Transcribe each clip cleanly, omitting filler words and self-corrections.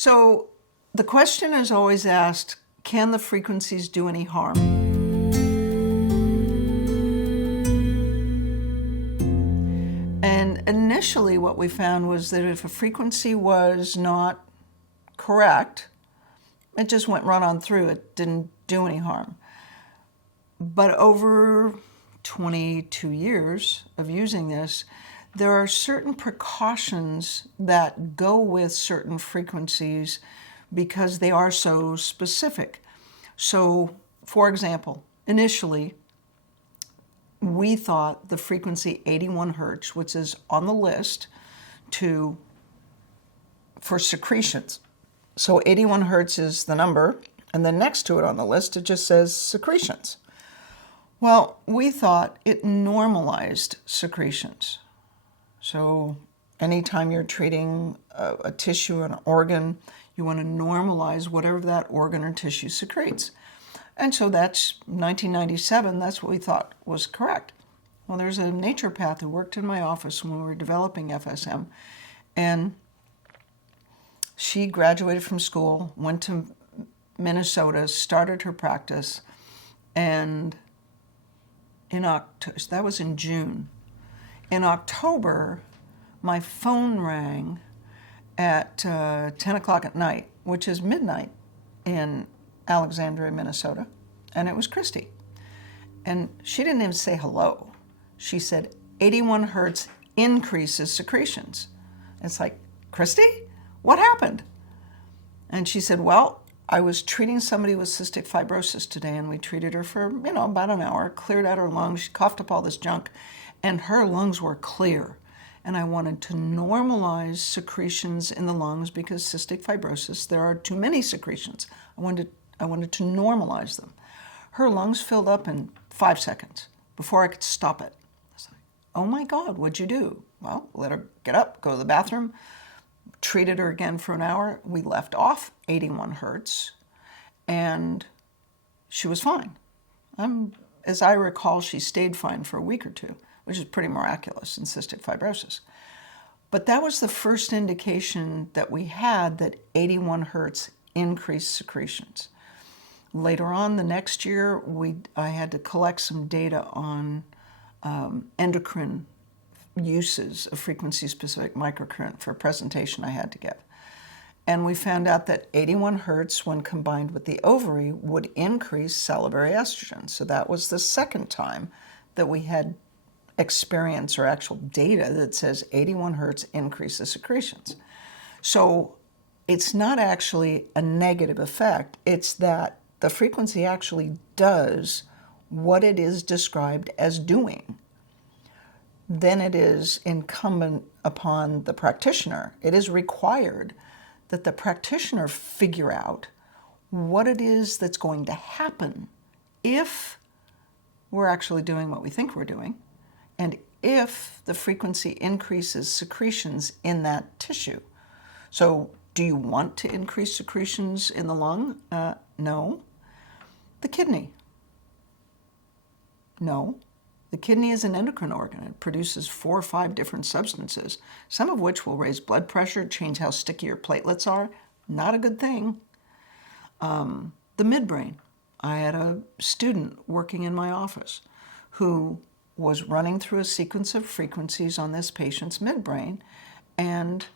So the question is always asked, can the frequencies do any harm? And initially what we found was that if a frequency was not correct, it just went right on through. It didn't do any harm. But over 22 years of using this, there are certain precautions that go with certain frequencies because they are so specific. So, for example, initially, we thought the frequency 81 hertz, which is on the list for secretions. So 81 hertz is the number, and then next to it on the list, it just says secretions. Well, we thought it normalized secretions. So anytime you're treating a tissue, an organ, you want to normalize whatever that organ or tissue secretes. And so that's 1997, that's what we thought was correct. Well, there's a naturopath who worked in my office when we were developing FSM, and she graduated from school, went to Minnesota, started her practice, and that was in June. In October, my phone rang at 10 o'clock at night, which is midnight in Alexandria, Minnesota, and it was Christy. And she didn't even say hello. She said, 81 hertz increases secretions. It's like, Christy, what happened? And she said, well, I was treating somebody with cystic fibrosis today, and we treated her for, about an hour, cleared out her lungs, she coughed up all this junk, and her lungs were clear. And I wanted to normalize secretions in the lungs because cystic fibrosis, there are too many secretions. I wanted to normalize them. Her lungs filled up in 5 seconds before I could stop it. I was like, oh my God, what'd you do? Well, let her get up, go to the bathroom, treated her again for an hour. We left off 81 hertz, and she was fine. As I recall, she stayed fine for a week or two, which is pretty miraculous in cystic fibrosis. But that was the first indication that we had that 81 hertz increased secretions. Later on, the next year, I had to collect some data on endocrine uses of frequency-specific microcurrent for a presentation I had to give. And we found out that 81 hertz, when combined with the ovary, would increase salivary estrogen. So that was the second time that we had experience or actual data that says 81 hertz increases secretions. So it's not actually a negative effect. It's that the frequency actually does what it is described as doing. Then it is incumbent upon the practitioner. It is required that the practitioner figure out what it is that's going to happen if we're actually doing what we think we're doing, and if the frequency increases secretions in that tissue. So do you want to increase secretions in the lung? No. The kidney? No. The kidney is an endocrine organ. It produces 4 or 5 different substances, some of which will raise blood pressure, change how sticky your platelets are. Not a good thing. The midbrain. I had a student working in my office who was running through a sequence of frequencies on this patient's midbrain and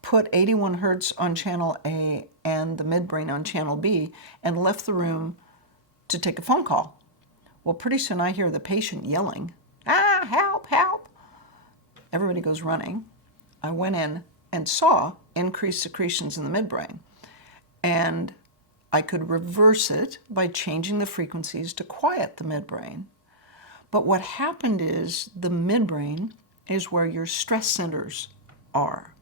put 81 hertz on channel A and the midbrain on channel B and left the room to take a phone call. Well, pretty soon I hear the patient yelling, help, help. Everybody goes running. I went in and saw increased secretions in the midbrain. And I could reverse it by changing the frequencies to quiet the midbrain. But what happened is the midbrain is where your stress centers are,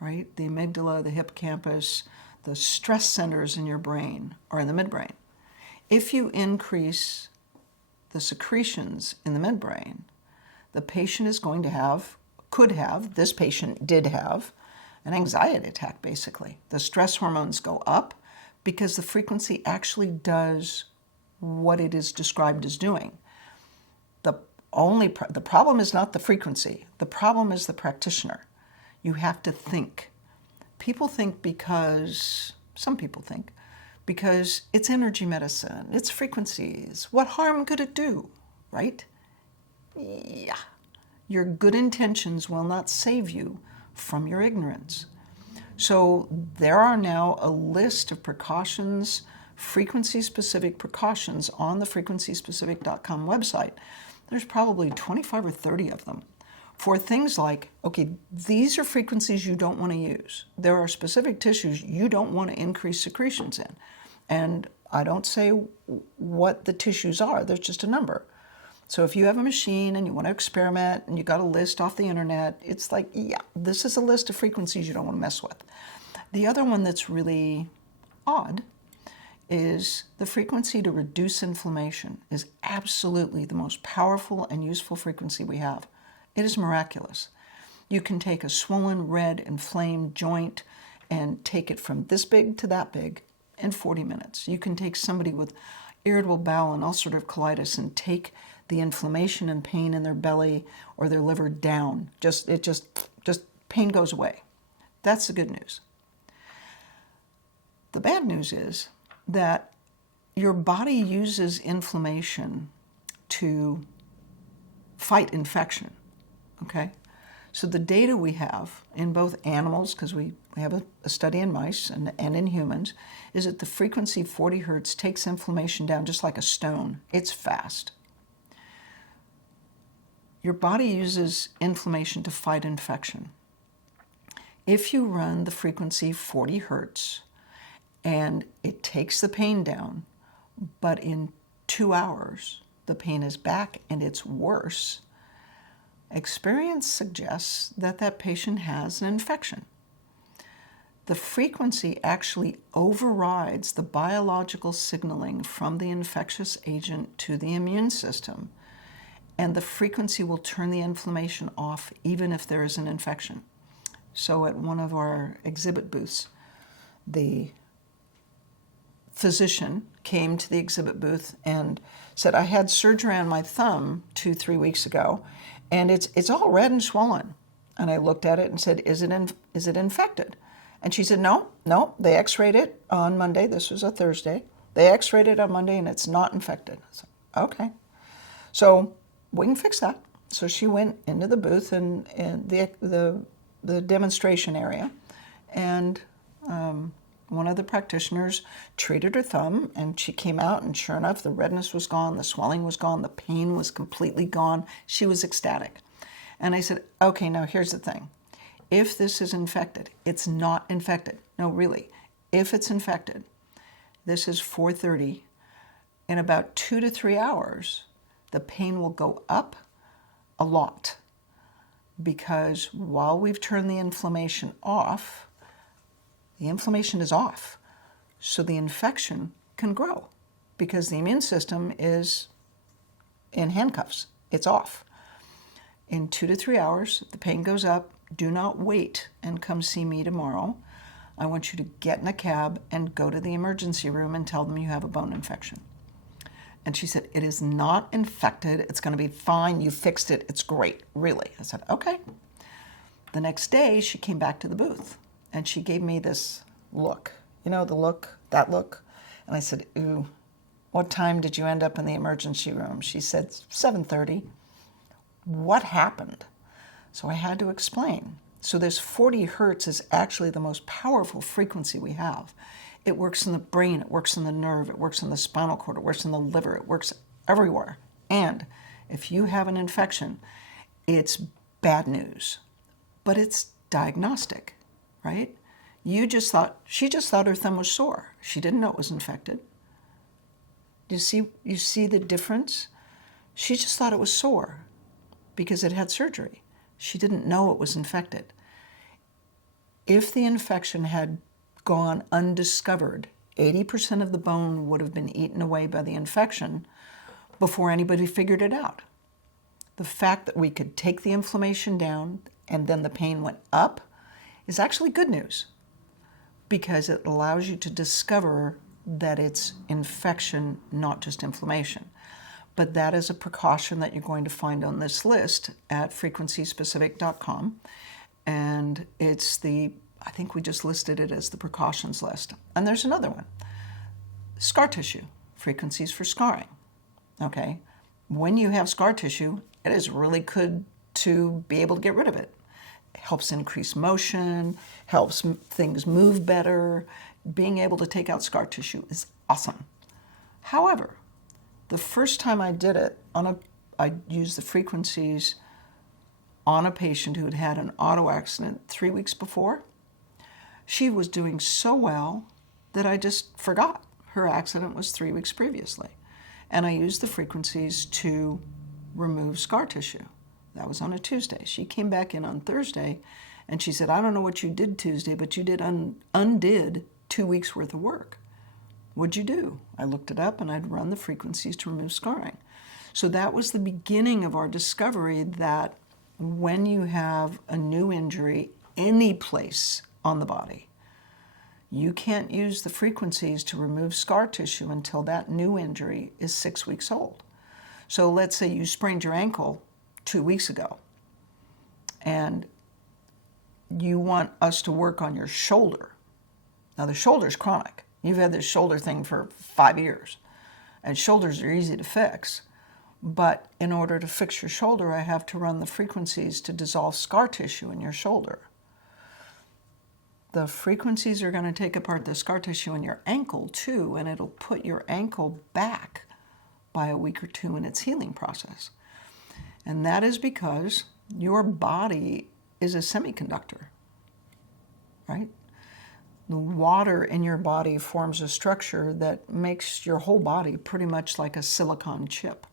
right? The amygdala, the hippocampus, the stress centers in your brain are in the midbrain. If you increase the secretions in the midbrain, the patient is going to this patient did have, an anxiety attack, basically. The stress hormones go up because the frequency actually does what it is described as doing. The problem is not the frequency. The problem is the practitioner. You have to think. some people think, because it's energy medicine, it's frequencies, what harm could it do, right? Yeah. Your good intentions will not save you from your ignorance. So there are now a list of precautions, frequency-specific precautions on the frequencyspecific.com website. There's probably 25 or 30 of them for things like, okay, these are frequencies you don't want to use. There are specific tissues you don't want to increase secretions in. And I don't say what the tissues are, there's just a number. So if you have a machine and you want to experiment and you got a list off the internet, it's like, yeah, this is a list of frequencies you don't want to mess with. The other one that's really odd is the frequency to reduce inflammation is absolutely the most powerful and useful frequency we have. It is miraculous. You can take a swollen, red, inflamed joint and take it from this big to that big in 40 minutes. You can take somebody with irritable bowel and ulcerative colitis and take the inflammation and pain in their belly or their liver down. Just pain goes away. That's the good news. The bad news is that your body uses inflammation to fight infection, okay? So the data we have in both animals, because we have a study in mice and in humans, is that the frequency 40 hertz takes inflammation down just like a stone. It's fast. Your body uses inflammation to fight infection. If you run the frequency 40 hertz and it takes the pain down, but in 2 hours the pain is back and it's worse, experience suggests that that patient has an infection. The frequency actually overrides the biological signaling from the infectious agent to the immune system, and the frequency will turn the inflammation off even if there is an infection. So at one of our exhibit booths, the physician came to the exhibit booth and said, I had surgery on my thumb 2-3 weeks ago, and it's all red and swollen. And I looked at it and said, is it infected? And she said, no, they x-rayed it on Monday. This was a Thursday. They x-rayed it on Monday and it's not infected. I said, okay. So we can fix that. So she went into the booth and the demonstration area, and one of the practitioners treated her thumb, and she came out, and sure enough, the redness was gone, the swelling was gone, the pain was completely gone. She was ecstatic. And I said, okay, now here's the thing. If this is infected, it's not infected. No, really. If it's infected, this is 4:30. In about 2 to 3 hours, the pain will go up a lot, because while we've turned the inflammation off, the inflammation is off. So the infection can grow because the immune system is in handcuffs. It's off. In 2 to 3 hours, the pain goes up. Do not wait and come see me tomorrow. I want you to get in a cab and go to the emergency room and tell them you have a bone infection. And she said, it is not infected. It's going to be fine. You fixed it. It's great. Really. I said, okay. The next day, she came back to the booth and she gave me this look. You know, the look, that look. And I said, ooh, what time did you end up in the emergency room? She said, 7:30. What happened? So I had to explain. So this 40 hertz is actually the most powerful frequency we have. It works in the brain, it works in the nerve, it works in the spinal cord, it works in the liver, it works everywhere. And if you have an infection, it's bad news. But it's diagnostic, right? She just thought her thumb was sore. She didn't know it was infected. You see the difference? She just thought it was sore because it had surgery. She didn't know it was infected. If the infection had gone undiscovered, 80% of the bone would have been eaten away by the infection before anybody figured it out. The fact that we could take the inflammation down and then the pain went up is actually good news, because it allows you to discover that it's infection, not just inflammation. But that is a precaution that you're going to find on this list at frequencyspecific.com. And it's the I think we just listed it as the precautions list. And there's another one. Scar tissue, frequencies for scarring. Okay? When you have scar tissue, it is really good to be able to get rid of it. It helps increase motion, helps things move better. Being able to take out scar tissue is awesome. However, the first time I did it, I used the frequencies on a patient who had had an auto accident 3 weeks before. She was doing so well that I just forgot her accident was 3 weeks previously. And I used the frequencies to remove scar tissue. That was on a Tuesday. She came back in on Thursday and she said, I don't know what you did Tuesday, but you did undid 2 weeks worth of work. What'd you do? I looked it up and I'd run the frequencies to remove scarring. So that was the beginning of our discovery that when you have a new injury any place on the body, you can't use the frequencies to remove scar tissue until that new injury is 6 weeks old. So let's say you sprained your ankle 2 weeks ago and you want us to work on your shoulder. Now the shoulder's chronic. You've had this shoulder thing for 5 years, and shoulders are easy to fix. But in order to fix your shoulder, I have to run the frequencies to dissolve scar tissue in your shoulder. The frequencies are going to take apart the scar tissue in your ankle too, and it'll put your ankle back by a week or two in its healing process. And that is because your body is a semiconductor, right? The water in your body forms a structure that makes your whole body pretty much like a silicon chip.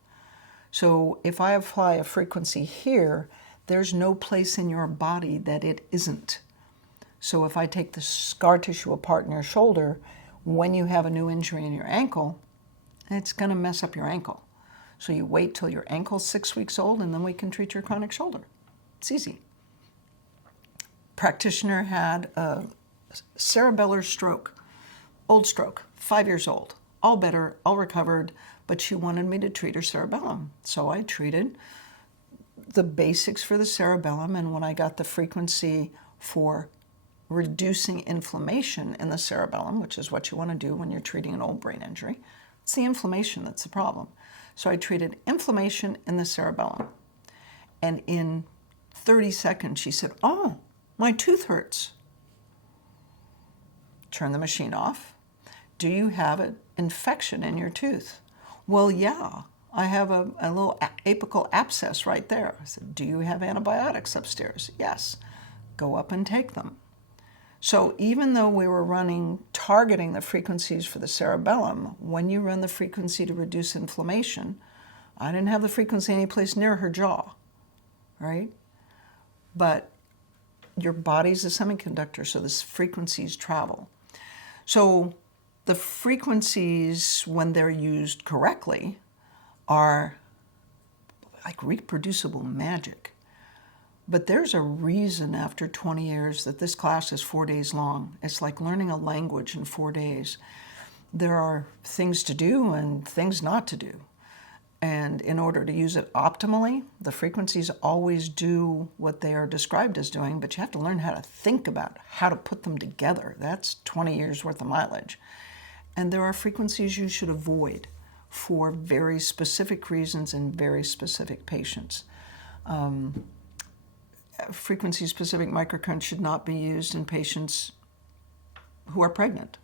So if I apply a frequency here, there's no place in your body that it isn't. So if I take the scar tissue apart in your shoulder, when you have a new injury in your ankle, it's going to mess up your ankle. So you wait till your ankle's 6 weeks old and then we can treat your chronic shoulder. It's easy. Practitioner had a cerebellar stroke, old stroke, 5 years old, all better, all recovered, but she wanted me to treat her cerebellum. So I treated the basics for the cerebellum, and when I got the frequency for reducing inflammation in the cerebellum, which is what you want to do when you're treating an old brain injury, it's the inflammation that's the problem. So I treated inflammation in the cerebellum, and in 30 seconds she said, oh, my tooth hurts. Turn the machine off. Do you have an infection in your tooth? Well, yeah, I have a little apical abscess right there. I said, do you have antibiotics upstairs? Yes. Go up and take them. So even though we were targeting the frequencies for the cerebellum, when you run the frequency to reduce inflammation, I didn't have the frequency anyplace near her jaw, right? But your body's a semiconductor, so the frequencies travel. So the frequencies, when they're used correctly, are like reproducible magic. But there's a reason after 20 years that this class is 4 days long. It's like learning a language in 4 days. There are things to do and things not to do. And in order to use it optimally, the frequencies always do what they are described as doing, but you have to learn how to think about how to put them together. That's 20 years worth of mileage. And there are frequencies you should avoid for very specific reasons in very specific patients. Frequency-specific microcurrents should not be used in patients who are pregnant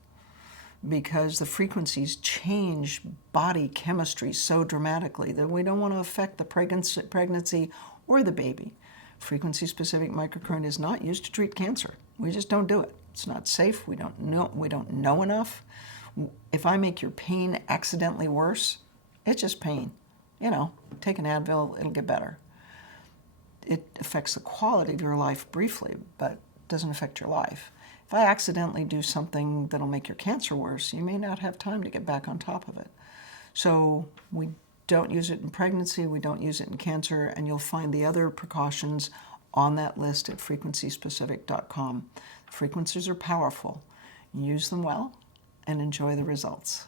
because the frequencies change body chemistry so dramatically that we don't want to affect the pregnancy or the baby. Frequency-specific microcurrent is not used to treat cancer. We just don't do it. It's not safe. We don't know enough. If I make your pain accidentally worse, it's just pain. Take an Advil, it'll get better. It affects the quality of your life briefly, but doesn't affect your life. If I accidentally do something that'll make your cancer worse, you may not have time to get back on top of it. So we don't use it in pregnancy, we don't use it in cancer, and you'll find the other precautions on that list at frequencyspecific.com. Frequencies are powerful. Use them well and enjoy the results.